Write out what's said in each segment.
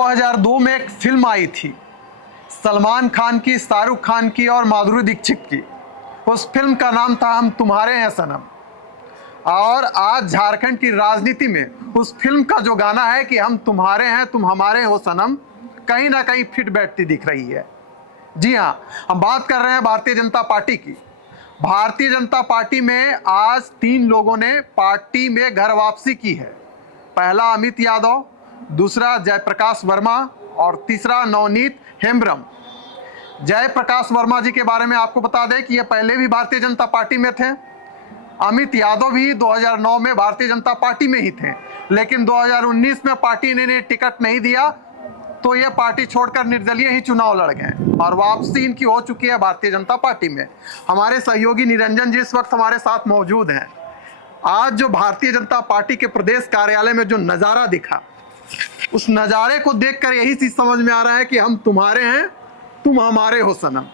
2002 में एक फिल्म आई थी सलमान खान की, शाहरुख खान की और माधुरी दीक्षित की। उस फिल्म का नाम था हम तुम्हारे हैं सनम। और आज झारखंड की राजनीति में उस फिल्म का जो गाना है कि हम तुम्हारे हैं तुम हमारे हो सनम, कहीं ना कहीं फिट बैठती दिख रही है। जी हाँ, हम बात कर रहे हैं भारतीय जनता पार्टी की। भारतीय जनता पार्टी में आज 3 लोगों ने पार्टी में घर वापसी की है। पहला अमित यादव, दूसरा जयप्रकाश वर्मा और तीसरा नवनीत हेम्ब्रम। जयप्रकाश वर्मा जी के बारे में आपको बता दें कि ये पहले भी भारतीय जनता पार्टी में थे। अमित यादव भी 2009 में भारतीय जनता पार्टी में ही थे, लेकिन 2019 में पार्टी ने इन्हें टिकट नहीं दिया तो ये पार्टी छोड़कर निर्दलीय ही चुनाव लड़ गए और वापसी इनकी हो चुकी है भारतीय जनता पार्टी में। हमारे सहयोगी निरंजन जी इस वक्त हमारे साथ मौजूद हैं। आज जो भारतीय जनता पार्टी के प्रदेश कार्यालय में जो नज़ारा दिखा, उस नज़ारे को देखकर यही चीज समझ में आ रहा है कि हम तुम्हारे हैं तुम हमारे हो सनम।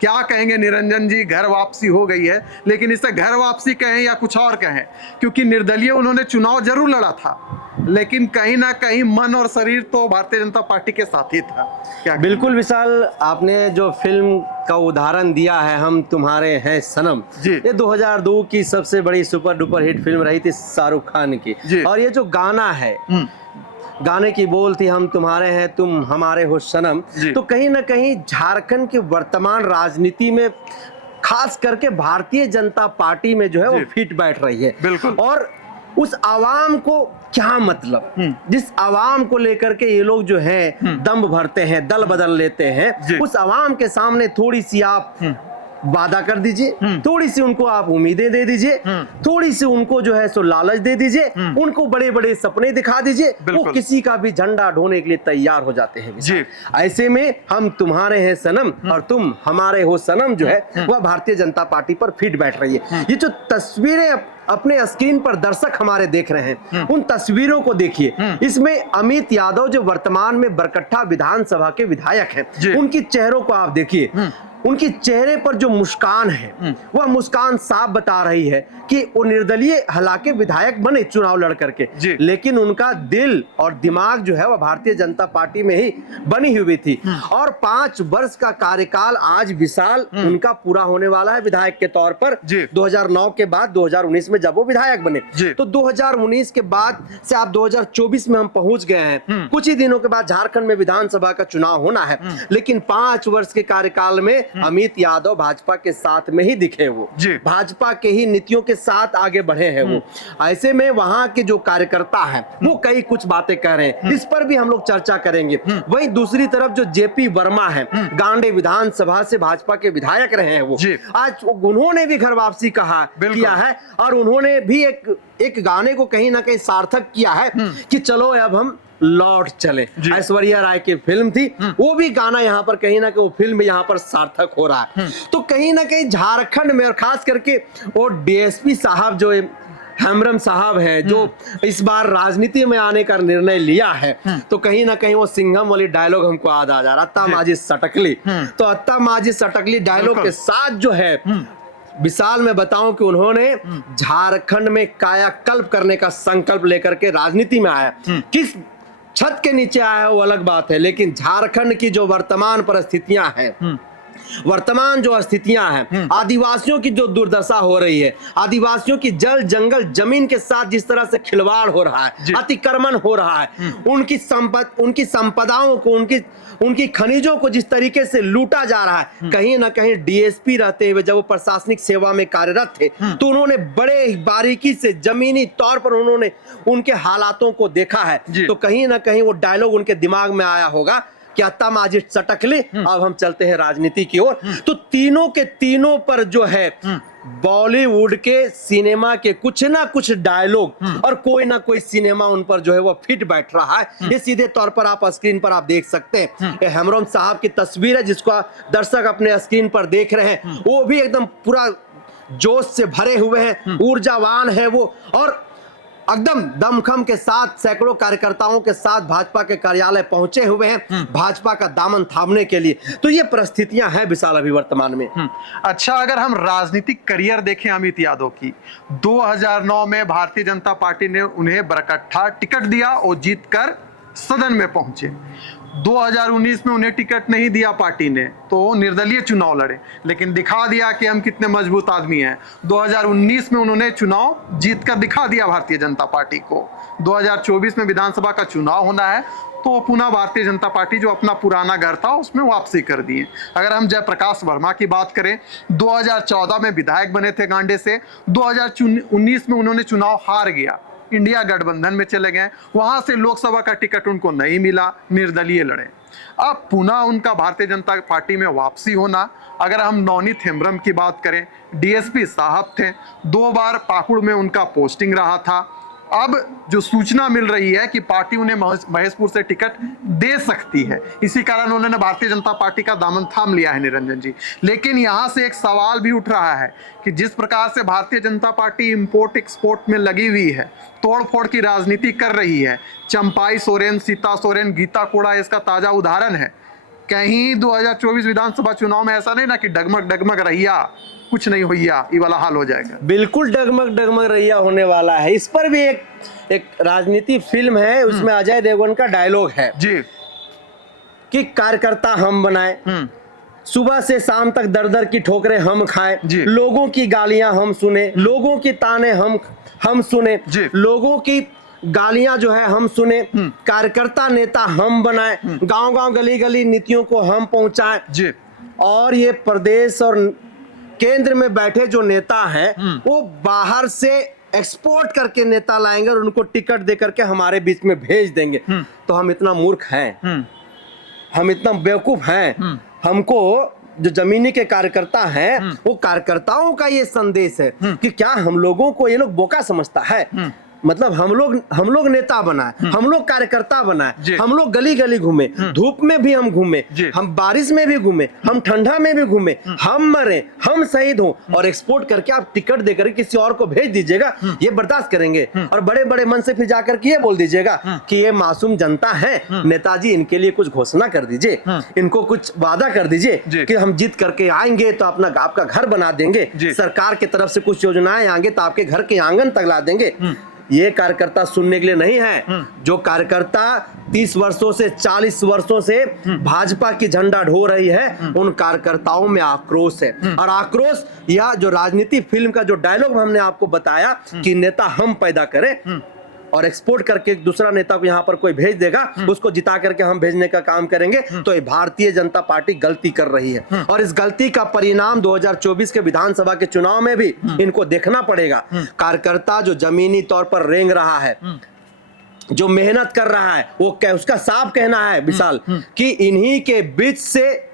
क्या कहेंगे निरंजन जी, घर वापसी हो गई है, लेकिन इसे घर वापसी कहें या कुछ और कहें, क्योंकि निर्दलीय उन्होंने चुनाव जरूर लड़ा था, लेकिन कहीं ना कहीं मन और शरीर तो भारतीय जनता पार्टी के साथ ही था। क्या बिल्कुल विशाल, आपने जो फिल्म का उदाहरण दिया है हम तुम्हारे हैं सनम, ये 2002 की सबसे बड़ी सुपर डुपर हिट फिल्म रही थी शाहरुख खान की। और ये जो गाना है, गाने की बोल थी हम तुम्हारे हैं तुम हमारे हो सनम, तो कहीं ना कहीं झारखंड की वर्तमान राजनीति में खास करके भारतीय जनता पार्टी में जो है वो फिट बैठ रही है। बिल्कुल। और उस आवाम को क्या मतलब, जिस आवाम को लेकर के ये लोग जो है दम भरते हैं, दल बदल लेते हैं, उस आवाम के सामने थोड़ी सी आप वादा कर दीजिए, थोड़ी सी उनको आप उम्मीदें दे दीजिए, थोड़ी सी उनको जो है सो लालच दे दीजिए, उनको बड़े बड़े सपने दिखा दीजिए, वो किसी का भी झंडा ढोने के लिए तैयार हो जाते हैं। ऐसे में हम तुम्हारे हैं सनम और तुम हमारे हो सनम जो है वह भारतीय जनता पार्टी पर फिट बैठ रही है। ये जो तस्वीरें अपने स्क्रीन पर दर्शक हमारे देख रहे हैं, उन तस्वीरों को देखिए। इसमें अमित यादव जो वर्तमान में बरकट्ठा विधानसभा के विधायक हैं, उनकी चेहरों को आप देखिए। उनके चेहरे पर जो मुस्कान है, वह मुस्कान साफ बता रही है कि वो निर्दलीय हालांकि विधायक बने चुनाव लड़ करके, लेकिन उनका दिल और दिमाग जो है वह भारतीय जनता पार्टी में ही बनी हुई थी। और 5 वर्ष का कार्यकाल आज विशाल उनका पूरा होने वाला है विधायक के तौर पर। 2009 के बाद 2019 में जब वो विधायक बने, तो 2019 के बाद से आप 2024 में हम पहुंच गए हैं। कुछ ही दिनों के बाद झारखंड में विधानसभा का चुनाव होना है, लेकिन 5 वर्ष के कार्यकाल में अमित यादव भाजपा के साथ में ही दिखे, वो भाजपा के ही नीतियों के साथ आगे बढ़े हैं वो। ऐसे में वहां के जो कार्यकर्ता हैं वो कई कुछ बातें कह रहे हैं, इस पर भी हम लोग चर्चा करेंगे। वहीं दूसरी तरफ जो जेपी वर्मा है, गांडे विधानसभा से भाजपा के विधायक रहे हैं वो, आज उन्होंने भी घर वापसी किया है और उन्होंने भी एक गाने को कहीं ना कहीं सार्थक किया है कि चलो अब हम लौट चले। ऐश्वर्या राय की फिल्म थी, वो भी गाना यहाँ पर कहीं ना कहीं वो फिल्म यहाँ पर सार्थक हो रहा है। तो कहीं ना कहीं झारखंड में और खास करके वो डीएसपी साहब जो हेम्ब्रम साहब है, जो इस बार राजनीति में आने का निर्णय लिया है, तो कहीं ना कहीं वो सिंघम वाली डायलॉग हमको याद आ जा रहा, अत्ता माजी सटकली। तो अत्ता माजी सटकली डायलॉग के साथ जो है विशाल में बताऊं कि उन्होंने झारखंड में कायाकल्प करने का संकल्प लेकर के राजनीति में आया। किस छत के नीचे आया वो अलग बात है, लेकिन झारखंड की जो वर्तमान परिस्थितियां हैं, वर्तमान जो स्थितियां हैं, आदिवासियों की जो दुर्दशा हो रही है, आदिवासियों की जल जंगल जमीन के साथ जिस तरह से खिलवाड़ हो रहा है, अतिक्रमण हो रहा है, उनकी संपदाओं को, उनकी खनिजों को जिस तरीके से लूटा जा रहा है, कहीं ना कहीं डीएसपी रहते हुए जब वो प्रशासनिक सेवा में कार्यरत थे, तो उन्होंने बड़े बारीकी से जमीनी तौर पर उन्होंने उनके हालातों को देखा है। तो कहीं ना कहीं वो डायलॉग उनके दिमाग में आया होगा कि अत्ता माजी सटकले, अब हम चलते हैं राजनीति की ओर। तो तीनों के तीनों पर जो है बॉलीवुड के सिनेमा के कुछ ना कुछ डायलॉग और कोई ना कोई सिनेमा उन पर जो है वो फिट बैठ रहा है। ये सीधे तौर पर आप स्क्रीन पर आप देख सकते हैं, ये हेम्ब्रम साहब की तस्वीर है जिसको दर्शक अपने स्क्रीन पर देख रहे हैं। वो भी एकदम पूरा जोश से भरे हुए हैं, ऊर्जावान है वो, और एकदम दमखम के साथ सैकड़ों कार्यकर्ताओं के साथ भाजपा के कार्यालय पहुंचे हुए हैं भाजपा का दामन थामने के लिए। तो ये परिस्थितियां हैं विशाल अभी वर्तमान में। अच्छा, अगर हम राजनीतिक करियर देखें अमित यादव की, 2009 में भारतीय जनता पार्टी ने उन्हें बरकट्ठा टिकट दिया, वो जीतकर सदन में पहुंचे। 2019 में उन्हें टिकट नहीं दिया पार्टी ने, तो निर्दलीय चुनाव लड़े, लेकिन दिखा दिया कि हम कितने मजबूत आदमी हैं। 2019 में उन्होंने चुनाव जीत कर दिखा दिया भारतीय जनता पार्टी को। 2024 में विधानसभा का चुनाव होना है, तो पुनः भारतीय जनता पार्टी जो अपना पुराना घर था उसमें वापसी कर दिए। अगर हम जयप्रकाश वर्मा की बात करें, 2014 में विधायक बने थे गांडे से, 2019 में उन्होंने चुनाव हार गया, इंडिया गठबंधन में चले गए, वहां से लोकसभा का टिकट उनको नहीं मिला, निर्दलीय लड़े। अब पुनः उनका भारतीय जनता पार्टी में वापसी होना। अगर हम नवनीत हेम्ब्रम की बात करें, डीएसपी साहब थे, 2 बार पाकुड़ में उनका पोस्टिंग रहा था। अब जो सूचना मिल रही है कि पार्टी उन्हें महेशपुर से टिकट दे सकती है, इसी कारण उन्होंने भारतीय जनता पार्टी का दामन थाम लिया है निरंजन जी। लेकिन यहां से एक सवाल भी उठ रहा है कि जिस प्रकार से Bharatiya Janata party import export में लगी हुई है, तोड़फोड़ की राजनीति कर रही है, चंपाई सोरेन, सीता सोरेन, गीता कोड़ा इसका ताजा उदाहरण है। कहीं 2024 विधानसभा चुनाव में ऐसा नहीं ना कि डगमग डगमग रहिया, कुछ नहीं होइया, ये वाला हाल हो जाएगा। बिल्कुल डगमग डगमग रहिया होने वाला है। इस पर भी एक राजनीति फिल्म है, उसमें अजय देवगन का डायलॉग है जी कि कार्यकर्ता हम बनाए, सुबह से शाम तक दर दर की ठोकरें हम खाएं, लोगों की गालियां हम सुने, लोगों की ताने हम सुने, लोगों की गालियां जो है हम सुने, कार्यकर्ता नेता हम बनाए, गांव गांव गली गली नीतियों को हम पहुंचाएं। और ये प्रदेश और केंद्र में बैठे जो नेता हैं वो बाहर से एक्सपोर्ट करके नेता लाएंगे और उनको टिकट दे करके हमारे बीच में भेज देंगे। तो हम इतना मूर्ख हैं, हम इतना बेवकूफ हैं, हमको जो जमीनी के कार्यकर्ता हैं वो कार्यकर्ताओं का ये संदेश है कि क्या हम लोगों को ये लोग बोका समझता है। मतलब हम लोग नेता बनाए, हम लोग कार्यकर्ता बनाए, हम लोग गली गली घूमे, धूप में भी हम घूमे, हम बारिश में भी घूमे, हम ठंडा में भी घूमे, हम मरे, हम शहीद हो, और एक्सपोर्ट करके आप टिकट देकर किसी और को भेज दीजिएगा, ये बर्दाश्त करेंगे। और बड़े बड़े मन से फिर जाकर के ये बोल दीजिएगा कि ये मासूम जनता है, नेताजी इनके लिए कुछ घोषणा कर दीजिए, इनको कुछ वादा कर दीजिए कि हम जीत करके आएंगे तो आपका घर बना देंगे, सरकार की तरफ से कुछ योजनाएं आएंगे तो आपके घर के आंगन तक ला देंगे। ये कार्यकर्ता सुनने के लिए नहीं है। जो कार्यकर्ता 30 वर्षों से 40 वर्षों से भाजपा की झंडा ढो रही है, उन कार्यकर्ताओं में आक्रोश है। और आक्रोश या जो राजनीति फिल्म का जो डायलॉग हमने आपको बताया कि नेता हम पैदा करें और एक्सपोर्ट करके दूसरा नेता को यहाँ पर कोई भेज देगा, उसको जिता करके हम भेजने का काम करेंगे, तो ये भारतीय जनता पार्टी गलती कर रही है। और इस गलती का परिणाम 2024 के विधानसभा के चुनाव में भी इनको देखना पड़ेगा। कार्यकर्ता जो जमीनी तौर पर रेंग रहा है, जो मेहनत कर रहा है, वो उसका साफ कहना है विशाल कि इन्हीं के बीच से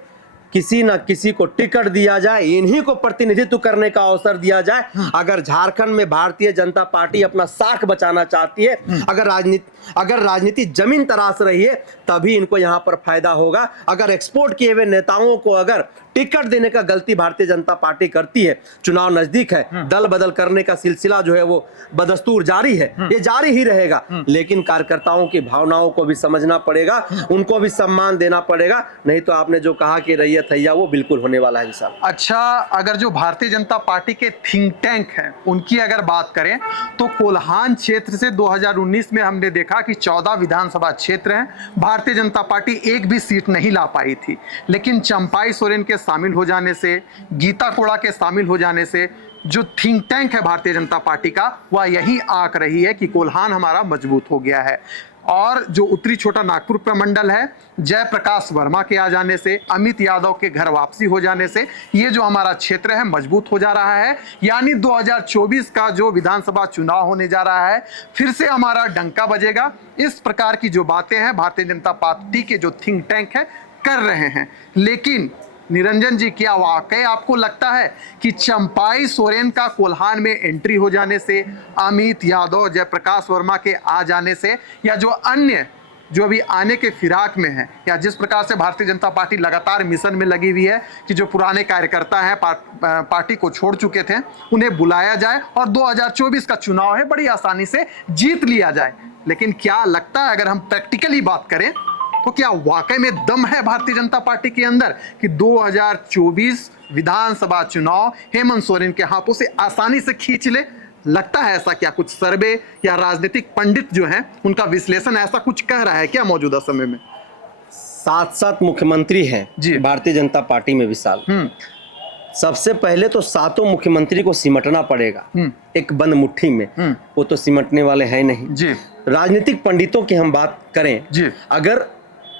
किसी न किसी को टिकट दिया जाए, इन्हीं को प्रतिनिधित्व करने का अवसर दिया जाए। अगर झारखंड में भारतीय जनता पार्टी अपना साख बचाना चाहती है, अगर राजनीति जमीन तराश रही है, तभी इनको यहां पर फायदा होगा। अगर एक्सपोर्ट किए हुए नेताओं को अगर टिकट देने का गलती भारतीय जनता पार्टी करती है, चुनाव नजदीक है, दल बदल करने का सिलसिला जो है वो बदस्तूर जारी है, ये जारी ही रहेगा। लेकिन कार्यकर्ताओं की भावनाओं को भी समझना पड़ेगा, उनको भी सम्मान देना पड़ेगा, नहीं तो आपने जो कहा कि रैयत हैया वो बिल्कुल होने वाला है साहब। अच्छा, अगर जो भारतीय जनता पार्टी के थिंक टैंक हैं उनकी अगर बात करें तो कोल्हान क्षेत्र से 2019 में हमने देखा कि 14 विधानसभा क्षेत्र हैं, भारतीय जनता पार्टी एक भी सीट नहीं ला पाई थी। लेकिन चंपाई सोरेन के शामिल हो जाने से, गीता कोड़ा के शामिल हो जाने से जो थिंक टैंक है भारतीय जनता पार्टी का, वह यही आंक रही है कि कोल्हान हमारा मजबूत हो गया है। और जो उत्तरी छोटा नागपुर प्रमंडल है, जयप्रकाश वर्मा के आ जाने से, अमित यादव के घर वापसी हो जाने से, ये जो हमारा क्षेत्र है मजबूत हो जा रहा है। यानी 2024 का जो विधानसभा चुनाव होने जा रहा है, फिर से हमारा डंका बजेगा। इस प्रकार की जो बातें हैं भारतीय जनता पार्टी के जो थिंक टैंक है कर रहे हैं। लेकिन निरंजन जी, क्या वाकई आपको लगता है कि चंपाई सोरेन का कोल्हान में एंट्री हो जाने से, अमित यादव, जयप्रकाश वर्मा के आ जाने से, या जो अन्य जो अभी आने के फिराक में है, या जिस प्रकार से भारतीय जनता पार्टी लगातार मिशन में लगी हुई है कि जो पुराने कार्यकर्ता हैं पार्टी को छोड़ चुके थे, उन्हें बुलाया जाए और 2024 का चुनाव है बड़ी आसानी से जीत लिया जाए। लेकिन क्या लगता है, अगर हम प्रैक्टिकली बात करें, तो क्या वाकई में दम है भारतीय जनता पार्टी के अंदर कि 2024 विधानसभा चुनाव हेमंत सोरेन के हाथों से आसानी से खींच ले? लगता है ऐसा क्या? कुछ सर्वे या राजनीतिक पंडित जो हैं उनका विश्लेषण ऐसा कुछ कह रहा है क्या मौजूदा समय में? 7 मुख्यमंत्री हैं जी। भारतीय जनता पार्टी में विशाल। सबसे पहले तो 7 मुख्यमंत्री को सिमटना पड़ेगा एक बंद मुट्ठी में। वो तो सिमटने वाले हैं नहीं जी। राजनीतिक पंडितों की हम बात करें जी। अगर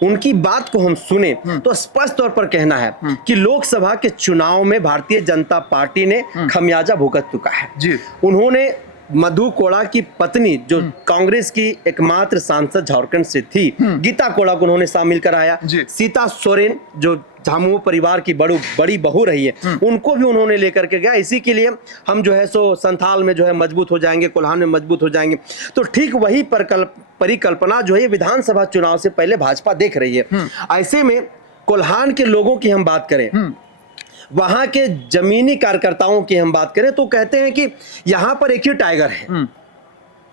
उनकी बात को हम सुने तो स्पष्ट तौर पर कहना है कि लोकसभा के चुनाव में भारतीय जनता पार्टी ने खमियाजा भुगत चुका है। जी। उन्होंने मधु कोड़ा की पत्नी जो कांग्रेस की एकमात्र सांसद झारखंड से थी, गीता कोड़ा को उन्होंने शामिल कराया। जी। सीता सोरेन जो झामुमो परिवार की बड़ी बहू रही है, उनको भी उन्होंने लेकर के गया। इसी के लिए हम जो है सो संथाल में जो है मजबूत हो जाएंगे, कोल्हान में मजबूत हो जाएंगे। तो ठीक वही परिकल्पना जो है विधानसभा चुनाव से पहले भाजपा देख रही है। ऐसे में कोल्हान के लोगों की हम बात करें, वहां के जमीनी कार्यकर्ताओं की हम बात करें तो कहते हैं कि यहां पर एक ही टाइगर है,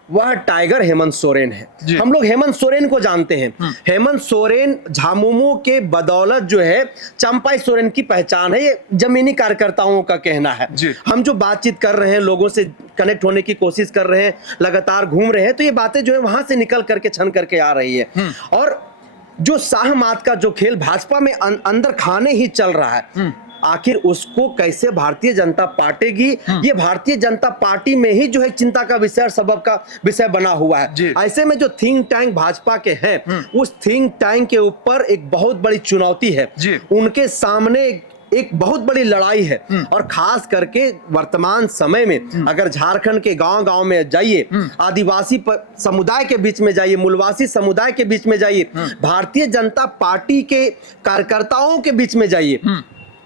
वह टाइगर हेमंत सोरेन है। हम लोग हेमंत सोरेन को जानते हैं। हेमंत सोरेन झामुमो के बदौलत जो है चंपाई सोरेन की पहचान है, ये जमीनी कार्यकर्ताओं का कहना है। हम जो बातचीत कर रहे हैं, लोगों से कनेक्ट होने की कोशिश कर रहे हैं, लगातार घूम रहे हैं, तो ये बातें जो है वहां से निकल करके छन करके आ रही है। और जो शाह मात का जो खेल भाजपा में अंदर खाने ही चल रहा है, आखिर उसको कैसे भारतीय जनता पाटेगी, ये भारतीय जनता पार्टी में ही जो है चिंता का विषय और सबब का विषय बना हुआ है। ऐसे में जो थिंक टैंक भाजपा के हैं, उस थिंक टैंक के ऊपर एक बहुत बड़ी चुनौती है। उनके सामने एक बहुत बड़ी लड़ाई है। और खास करके वर्तमान समय में अगर झारखंड के गांव-गांव में जाइए, आदिवासी समुदाय के बीच में जाइए, मूलवासी समुदाय के बीच में जाइए, भारतीय जनता पार्टी के कार्यकर्ताओं के बीच में जाइए,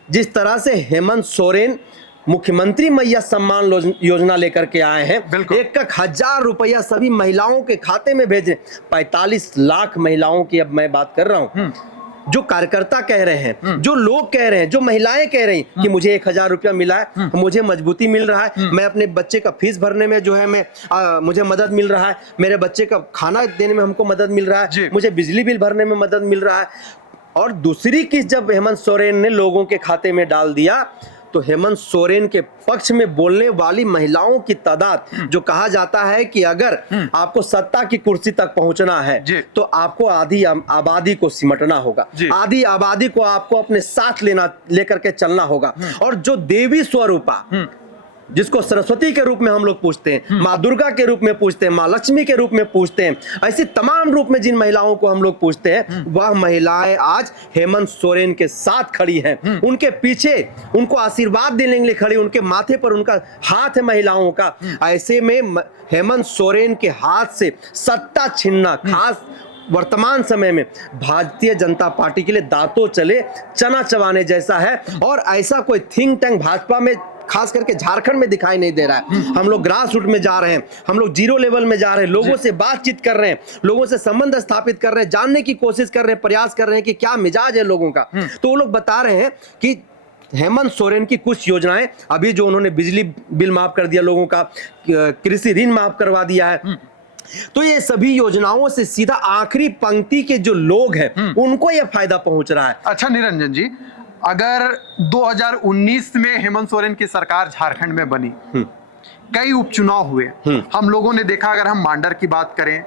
जिस तरह से हेमंत सोरेन मुख्यमंत्री मैया सम्मान योजना लेकर के आए हैं, 1,000 रुपया सभी महिलाओं के खाते में भेजे। 45 लाख महिलाओं की अब मैं बात कर रहा हूं। जो कार्यकर्ता कह रहे हैं, जो लोग कह रहे हैं, जो महिलाएं कह रही कि मुझे 1,000 रुपया मिला है, मुझे मजबूती मिल रहा है, मैं अपने बच्चे का फीस भरने में जो है मुझे मदद मिल रहा है, मेरे बच्चे का खाना देने में हमको मदद मिल रहा है, मुझे बिजली बिल भरने में मदद मिल रहा है। और दूसरी किस्त जब हेमंत सोरेन ने लोगों के खाते में डाल दिया तो हेमंत सोरेन के पक्ष में बोलने वाली महिलाओं की तादाद, जो कहा जाता है कि अगर आपको सत्ता की कुर्सी तक पहुंचना है तो आपको आधी आबादी को सिमटना होगा, आधी आबादी को आपको अपने साथ लेकर के चलना होगा। और जो देवी स्वरूपा, जिसको सरस्वती के रूप में हम लोग पूछते हैं, माँ दुर्गा के रूप में पूछते हैं, माँ लक्ष्मी के रूप में पूछते हैं, ऐसी तमाम रूप में जिन महिलाओं को हम लोग पूछते हैं, वह महिलाएं आज हेमंत सोरेन के साथ खड़ी हैं, उनके पीछे उनको आशीर्वाद देने के लिए खड़ी, उनके माथे पर उनका हाथ है महिलाओं का। ऐसे में हेमंत सोरेन के हाथ से सत्ता छीनना खास वर्तमान समय में भारतीय जनता पार्टी के लिए दांतों चले चना चबाने जैसा है। और ऐसा कोई थिंक टैंक भाजपा में खास करके झारखंड में दिखाई नहीं दे रहा है। हम लोग ग्रास रूट में जा रहे हैं, हम लोग जीरो लेवल में जा रहे हैं, लोगों से बातचीत कर रहे हैं, लोगों से संबंध स्थापित कर रहे हैं, जानने की कोशिश कर रहे हैं, प्रयास कर रहे हैं कि क्या मिजाज है लोगों का। तो वो लोग बता रहे हैं कि हेमंत सोरेन की कुछ योजनाएं, अभी जो उन्होंने बिजली बिल माफ कर दिया लोगों का, कृषि ऋण माफ करवा दिया है, तो ये सभी योजनाओं से सीधा आखिरी पंक्ति के जो लोग हैं उनको ये फायदा पहुंच रहा है। अच्छा निरंजन जी, अगर 2019 में हेमंत सोरेन की सरकार झारखंड में बनी, कई उपचुनाव हुए, हम लोगों ने देखा, अगर हम मांडर की बात करें,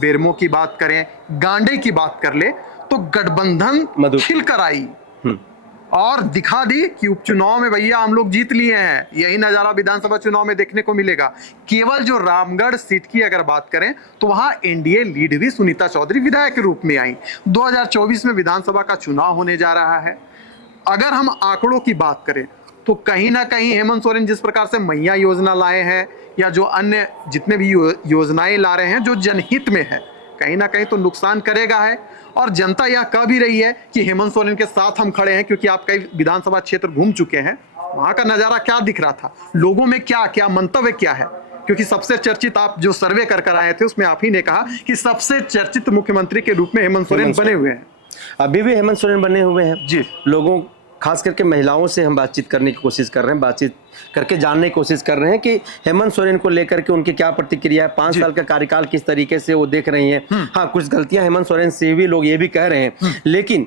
बेरमो की बात करें, गांडे की बात कर ले, तो गठबंधन खिल कर आई और दिखा दी कि उपचुनाव में भैया हम लोग जीत लिए हैं। यही नजारा विधानसभा चुनाव में देखने को मिलेगा। केवल जो रामगढ़ सीट की अगर बात करें तो वहां एनडीए लीड भी सुनीता चौधरी विधायक के रूप में आई। 2024 में विधानसभा का चुनाव होने जा रहा है। अगर हम आंकड़ों की बात करें तो कहीं ना कहीं हेमंत सोरेन जिस प्रकार से मैया योजना लाए हैं या जो अन्य जितने भी योजनाएं ला रहे हैं जो जनहित में है, कहीं ना कहीं तो नुकसान करेगा है। और जनता यह कह भी रही है कि हेमंत सोरेन के साथ हम खड़े हैं, क्योंकि आप कई विधानसभा क्षेत्र घूम चुके हैं, वहां का नजारा क्या दिख रहा था, लोगों में क्या क्या मंतव्य क्या है। क्योंकि सबसे चर्चित, आप जो सर्वे कर आए थे उसमें आप ही ने कहा कि सबसे चर्चित मुख्यमंत्री के रूप में हेमंत सोरेन बने हुए हैं। अभी भी हेमंत सोरेन बने हुए हैं जी। लोगों, खास करके महिलाओं से हम बातचीत करने की कोशिश कर रहे हैं, बातचीत करके जानने की कोशिश कर रहे हैं कि हेमंत सोरेन को लेकर के उनकी क्या प्रतिक्रिया है, 5 साल का कार्यकाल किस तरीके से वो देख रही हैं। हाँ, कुछ गलतियां हेमंत सोरेन से भी लोग ये भी कह रहे हैं, लेकिन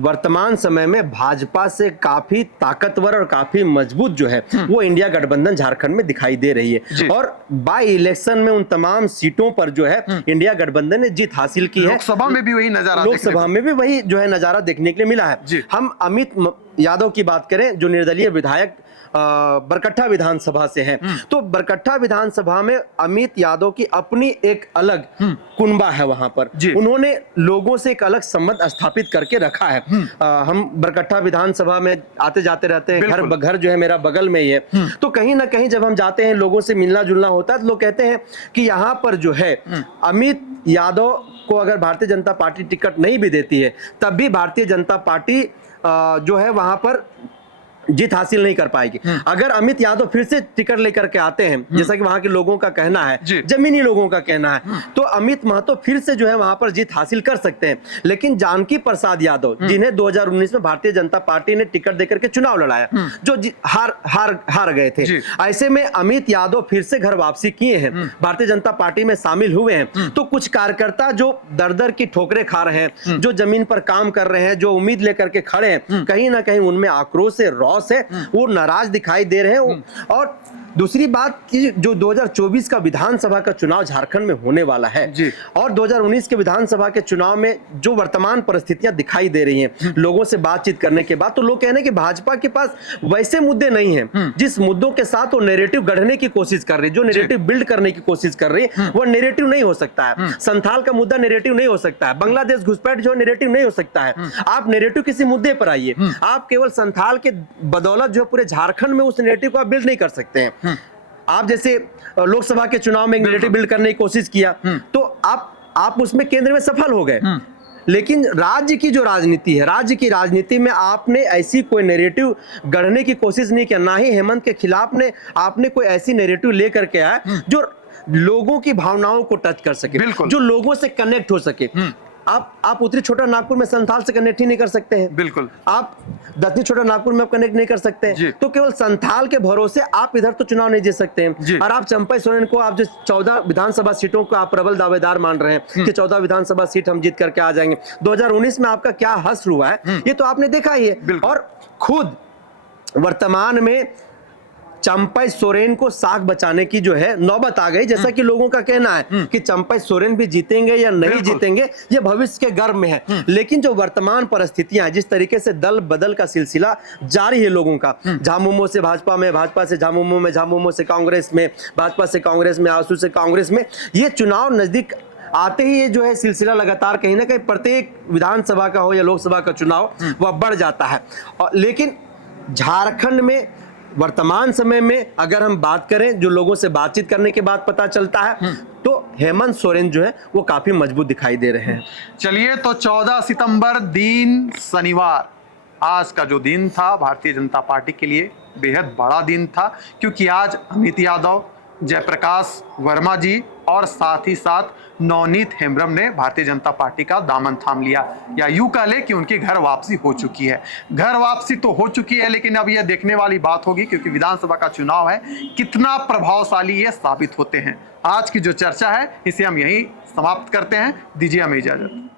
वर्तमान समय में भाजपा से काफी ताकतवर और काफी मजबूत जो है वो इंडिया गठबंधन झारखंड में दिखाई दे रही है। और बाई इलेक्शन में उन तमाम सीटों पर जो है इंडिया गठबंधन ने जीत हासिल की है। लोकसभा में भी वही नजारा, लोकसभा में भी वही जो है नजारा देखने के लिए मिला है। हम अमित यादव की बात करें जो निर्दलीय विधायक बरकट्ठा विधानसभा से हैं, तो बरकट्ठा विधानसभा में अमित यादव की अपनी एक अलग कुनबा है। वहां पर उन्होंने लोगों से एक अलग संबंध स्थापित करके रखा है। हम बरकट्ठा विधानसभा में आते जाते रहते हैं, घर जो है मेरा बगल में ही है, तो कहीं ना कहीं जब हम जाते हैं लोगों से मिलना जुलना होता है तो लोग कहते हैं कि यहाँ पर जो है अमित यादव को अगर भारतीय जनता पार्टी टिकट नहीं भी देती है तब भी भारतीय जनता पार्टी जो है वहां पर जीत हासिल नहीं कर पाएगी। अगर अमित यादव फिर से टिकट लेकर के आते हैं, जैसा कि वहां के लोगों का कहना है, जमीनी लोगों का कहना है, तो अमित महतो फिर से जो है वहां पर जीत हासिल कर सकते हैं। लेकिन जानकी प्रसाद यादव जिन्हें 2019 में भारतीय जनता पार्टी ने टिकट देकर के चुनाव लड़ाया, जो हार गए थे, ऐसे में अमित यादव फिर से घर वापसी किए हैं, भारतीय जनता पार्टी में शामिल हुए हैं। तो कुछ कार्यकर्ता जो दर दर की ठोकरें खा रहे हैं, जो जमीन पर काम कर रहे हैं, जो उम्मीद लेकर के खड़े हैं, कहीं ना कहीं उनमें आक्रोश है, है, वो नाराज दिखाई दे रहे हैं। और दूसरी बात कि जो 2024 का विधानसभा का चुनाव झारखंड में होने वाला है और 2019 के विधानसभा के चुनाव में जो वर्तमान परिस्थितियां दिखाई दे रही हैं, लोगों से बातचीत करने के बाद तो लोग कह रहे हैं कि भाजपा के पास वैसे मुद्दे नहीं हैं जिस मुद्दों के साथ वो नैरेटिव गढ़ने की कोशिश कर रही है, जो नैरेटिव बिल्ड करने की कोशिश कर रही है, वो नैरेटिव नहीं हो सकता है। संथाल का मुद्दा नैरेटिव नहीं हो सकता है, बांग्लादेश घुसपैठ जो नैरेटिव नहीं हो सकता है। आप नैरेटिव किसी मुद्दे पर आइए, आप केवल संथाल के बदौलत जो पूरे झारखंड में उस नैरेटिव को आप बिल्ड नहीं कर सकते हैं। आप जैसे लोकसभा के चुनाव में नैरेटिव बिल्ड करने की कोशिश किया तो आप उसमें केंद्र में सफल हो गए, लेकिन राज्य की जो राजनीति है, राज्य की राजनीति में आपने ऐसी कोई नैरेटिव गढ़ने की कोशिश नहीं किया। ना ही हेमंत के खिलाफ आपने कोई ऐसी नैरेटिव लेकर के आया जो लोगों की भावनाओं को टच कर सके, जो लोगों से कनेक्ट हो सके। आप उत्तरी छोटा नागपुर में संथाल से कनेक्ट ही नहीं कर सकते हैं, बिल्कुल। आप दक्षिणी छोटा नागपुर में कनेक्ट नहीं कर सकते हैं, तो केवल संथाल के भरोसे आप इधर तो चुनाव नहीं जीत सकते हैं। और आप चंपई सोरेन को, आप जो 14 विधानसभा सीटों को आप प्रबल दावेदार मान रहे हैं कि 14 विधानसभा सीट हम जीत करके आ जाएंगे, 2019 में आपका क्या हश्र हुआ है ये तो आपने देखा ही है। और खुद वर्तमान में चंपई सोरेन को साख बचाने की जो है नौबत आ गई, जैसा कि लोगों का कहना है कि चंपई सोरेन भी जीतेंगे या नहीं जीतेंगे ये भविष्य के गर्भ में है। लेकिन जो वर्तमान परिस्थितियां हैं, जिस तरीके से दल बदल का सिलसिला जारी है लोगों का, झामुमो से भाजपा में, भाजपा से झामुमो में, झामुमो से कांग्रेस में, भाजपा से कांग्रेस में, आसू से कांग्रेस में, ये चुनाव नजदीक आते ही ये जो है सिलसिला लगातार कहीं ना कहीं प्रत्येक विधानसभा का हो या लोकसभा का चुनाव वह बढ़ जाता है। और लेकिन झारखंड में वर्तमान समय में अगर हम बात करें, जो लोगों से बातचीत करने के बाद पता चलता है, तो हेमंत सोरेन जो है वो काफी मजबूत दिखाई दे रहे हैं। चलिए, तो 14 सितंबर दिन शनिवार, आज का जो दिन था भारतीय जनता पार्टी के लिए बेहद बड़ा दिन था, क्योंकि आज अमित यादव, जयप्रकाश वर्मा जी और साथ ही साथ नवनीत हेम्ब्रम ने भारतीय जनता पार्टी का दामन थाम लिया, या यूं कह ले कि उनकी घर वापसी हो चुकी है। घर वापसी तो हो चुकी है, लेकिन अब यह देखने वाली बात होगी, क्योंकि विधानसभा का चुनाव है, कितना प्रभावशाली ये साबित होते हैं। आज की जो चर्चा है इसे हम यहीं समाप्त करते हैं। दीजिए हमें इजाजत।